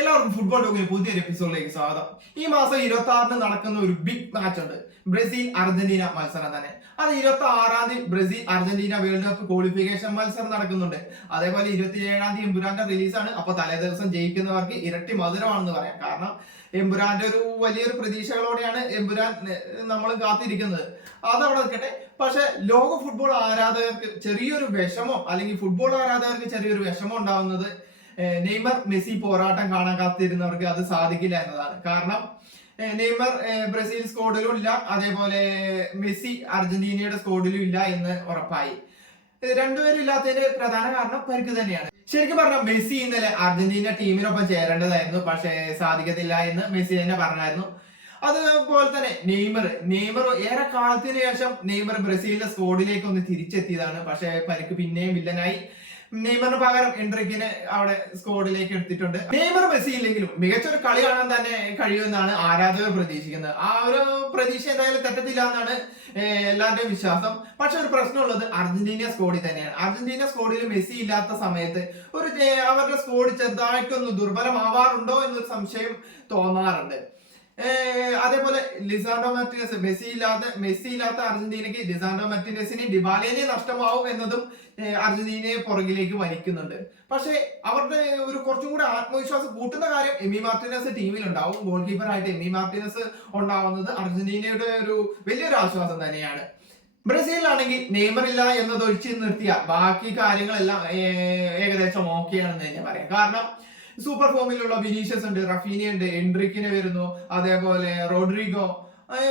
എല്ലാവർക്കും ഫുട്ബോൾ ടോക്കിന് പുതിയൊരു എപ്പിസോഡിലേക്ക് സ്വാഗതം. ഈ മാസം 26-ന് നടക്കുന്ന ഒരു ബിഗ് മാച്ച് ഉണ്ട്. ബ്രസീൽ അർജന്റീന മത്സരം തന്നെ. അത് 26-ാം തീയതി Brazil Argentina world cup qualification മത്സരം നടക്കുന്നുണ്ട്. അതേപോലെ 27-ാം തീയതി എംപുരാന്റെ റിലീസാണ്. അപ്പൊ തലേ ദിവസം ജയിക്കുന്നവർക്ക് ഇരട്ടി മധുരമാണെന്ന് പറയാം. കാരണം എംപുരാന്റെ ഒരു വലിയൊരു പ്രതീക്ഷകളോടെയാണ് എംപുരാൻ നമ്മൾ കാത്തിരിക്കുന്നത്. അതവിടെ നിൽക്കട്ടെ. പക്ഷെ ലോക ഫുട്ബോൾ ആരാധകർക്ക് ചെറിയൊരു വിഷമം, അല്ലെങ്കിൽ ഫുട്ബോൾ ആരാധകർക്ക് ചെറിയൊരു വിഷമം ഉണ്ടാവുന്നത് നെയ്മർ മെസ്സി പോരാട്ടം കാണാൻ കാത്തിരുന്നവർക്ക് അത് സാധിക്കില്ല എന്നതാണ്. കാരണം നെയ്മർ ബ്രസീൽ സ്ക്വാഡിലും ഇല്ല, അതേപോലെ മെസ്സി അർജന്റീനയുടെ സ്ക്വാഡിലും ഇല്ല എന്ന് ഉറപ്പായി. രണ്ടുപേരും ഇല്ലാത്തതിന്റെ പ്രധാന കാരണം പരിക്ക് തന്നെയാണ്. ശരിക്കും പറഞ്ഞാൽ മെസ്സി ഇന്നലെ അർജന്റീന ടീമിനൊപ്പം ചേരേണ്ടതായിരുന്നു, പക്ഷേ സാധിക്കത്തില്ല എന്ന് മെസ്സി തന്നെ പറഞ്ഞായിരുന്നു. അതുപോലെ തന്നെ നെയ്മർ ഏറെ കാലത്തിന് ശേഷം നെയ്മർ ബ്രസീലിന്റെ സ്ക്വാഡിലേക്ക് ഒന്ന് തിരിച്ചെത്തിയതാണ്. പക്ഷെ പരിക്ക് പിന്നെയും വില്ലനായി. നെയ്മറിന് പകരം എൻട്രിക്കിനെ അവിടെ സ്ക്വാഡിലേക്ക് എടുത്തിട്ടുണ്ട്. നെയ്മർ മെസ്സി ഇല്ലെങ്കിലും മികച്ചൊരു കളി കാണാൻ തന്നെ കഴിയുമെന്നാണ് ആരാധകർ പ്രതീക്ഷിക്കുന്നത്. ആ ഒരു പ്രതീക്ഷ എന്തായാലും തെറ്റത്തില്ല എന്നാണ് എല്ലാവരുടെയും വിശ്വാസം. പക്ഷെ ഒരു പ്രശ്നമുള്ളത് അർജന്റീന സ്ക്വാഡിൽ തന്നെയാണ്. അർജന്റീന സ്ക്വാഡിൽ മെസ്സി ഇല്ലാത്ത സമയത്ത് അവരുടെ സ്ക്വാഡ് ചെറുതായിട്ടൊന്ന് ദുർബലമാവാറുണ്ടോ എന്നൊരു സംശയം തോന്നാറുണ്ട്. അതേപോലെ ലിസാൻഡോ മാർട്ടിനസ് മെസ്സി ഇല്ലാത്ത അർജന്റീനയ്ക്ക് ലിസാൻഡോ മാർട്ടിനസിനെ ഡിബാലേനെ നഷ്ടമാവും എന്നതും അർജന്റീനയെ പുറകിലേക്ക് വലിക്കുന്നുണ്ട്. പക്ഷെ അവരുടെ ഒരു കുറച്ചും കൂടെ ആത്മവിശ്വാസം കൂട്ടുന്ന കാര്യം എമി മാർട്ടിനസ് ടീമിലുണ്ടാവും. ഗോൾ കീപ്പറായിട്ട് എമി മാർട്ടിനസ് ഉണ്ടാവുന്നത് അർജന്റീനയുടെ ഒരു വലിയൊരു ആശ്വാസം തന്നെയാണ്. ബ്രസീലിലാണെങ്കിൽ നെയ്മർ ഇല്ല എന്നത് ഒഴിച്ച് നിർത്തിയ ബാക്കി കാര്യങ്ങളെല്ലാം ഏകദേശം ഓക്കെയാണെന്ന് തന്നെ പറയാം. കാരണം സൂപ്പർ ഫോമിലുള്ള വിനീഷ്യസ് ഉണ്ട്, റഫീനി ഉണ്ട്, എൻട്രിക്കിനെ വരുന്നു, അതേപോലെ റോഡ്രിഗോ,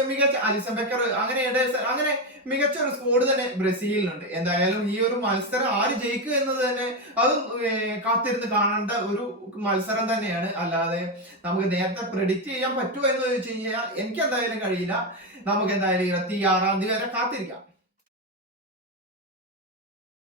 മികച്ച അലിസൺ ബെക്കർ, അങ്ങനെ മികച്ച ഒരു സ്ക്വാഡ് തന്നെ ബ്രസീലിനുണ്ട്. എന്തായാലും ഈ ഒരു മത്സരം ആര് ജയിക്കുക എന്നത് തന്നെ അത് കാത്തിരുന്ന് കാണേണ്ട ഒരു മത്സരം തന്നെയാണ്. അല്ലാതെ നമുക്ക് നേരത്തെ പ്രെഡിക്റ്റ് ചെയ്യാൻ പറ്റുമോ എന്ന് ചോദിച്ചു കഴിഞ്ഞാൽ എനിക്ക് എന്തായാലും കഴിയില്ല. നമുക്ക് എന്തായാലും 26-ാം തീയതി വരെ കാത്തിരിക്കാം.